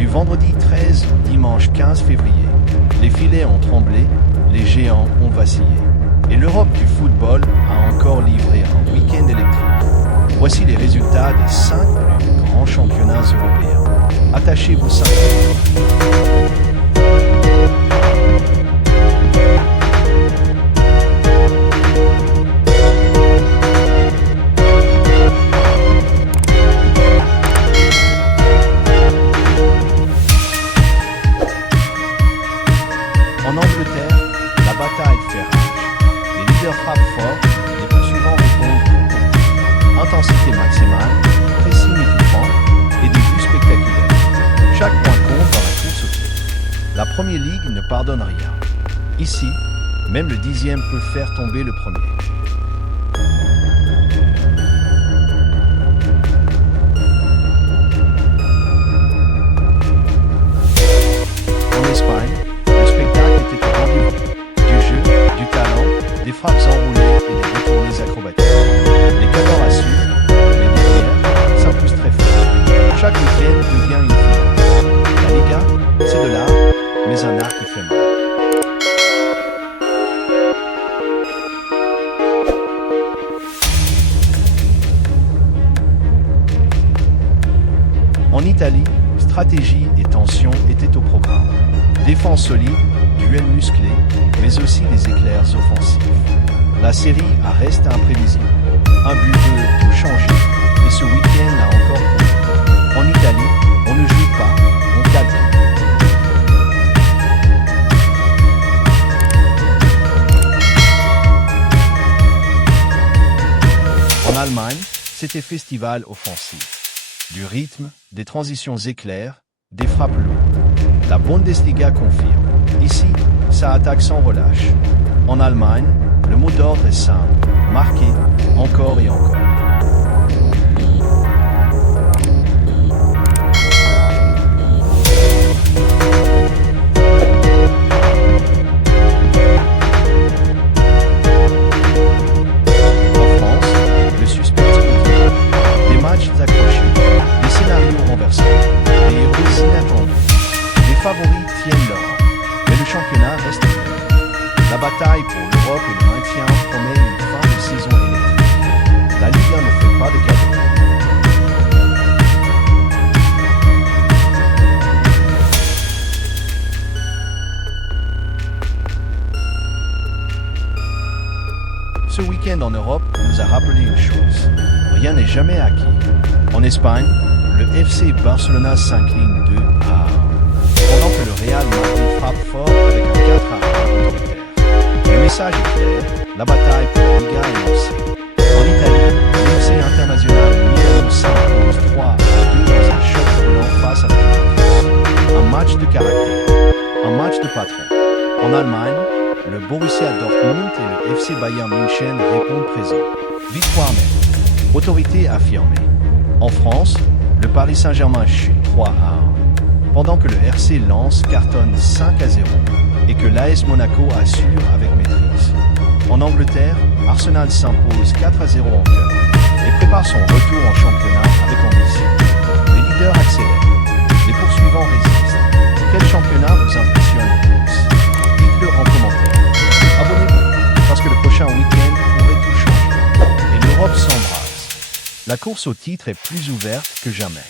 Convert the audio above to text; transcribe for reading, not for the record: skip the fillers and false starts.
Du vendredi 13 au dimanche 15 février, les filets ont tremblé, les géants ont vacillé. Et l'Europe du football a encore livré un week-end électrique. Voici les résultats des 5 plus grands championnats européens. Attachez vos ceintures. En Angleterre, la bataille fait rage. Les leaders frappent fort, les poursuivants répondent. Intensité maximale, pressing étouffant et des buts spectaculaires. Chaque point compte dans la course au titre. La Premier League ne pardonne rien. Ici, même le 10e peut faire tomber le premier. En Espagne, des frappes enroulées et des retournées acrobatiques. Les cadors assurent, mais derrière, s'impulsent très fort. Chaque week-end devient une finale. La Liga, c'est de l'art, mais un art qui fait mal. En Italie, stratégie et tension étaient au programme. Défense solide, duel musclé, mais aussi des éclairs offensifs. La série reste imprévisible. Un but peut tout changer, et ce week-end l'a encore prouvé. En Italie, on ne joue pas, on calcule. En Allemagne, c'était festival offensif. Du rythme, des transitions éclairs, des frappes lourdes. La Bundesliga confirme. Ici, ça attaque sans relâche. En Allemagne, le mot d'ordre est simple, marquer, encore et encore. En France, le suspense continue. Des matchs accrochés, des scénarios renversés, des héros inattendus. Les favoris tiennent leur rang. Mais le championnat reste ouvert. La bataille pour l'Europe et le maintien promet une fin de saison électrique. La Ligue 1 ne fait pas de cadeau. Ce week-end en Europe nous a rappelé une chose. Rien n'est jamais acquis. En Espagne, le FC Barcelona s'incline 2-1. Pendant que le Real Madrid frappe fort avec un 4-1 autoritaire. Le message est clair, la bataille pour la Liga est lancée. En Italie, l'FC Internazionale Milano s'impose 3-2 dans un choc brûlant face à la Juventus. Un match de caractère, un match de patron. En Allemagne, le Borussia Dortmund et le FC Bayern München répondent présents. Victoire même, autorité affirmée. En France, le Paris Saint-Germain chute 3-1. Pendant que le RC Lens cartonne 5-0 et que l'AS Monaco assure avec maîtrise. En Angleterre, Arsenal s'impose 4-0 en cœur et prépare son retour en championnat avec ambition. Les leaders accélèrent, les poursuivants résistent. Quel championnat vous impressionne le plus? Dites-le en commentaire. Abonnez-vous, parce que le prochain week-end pourrait tout changer. Et l'Europe s'embrase. La course au titre est plus ouverte que jamais.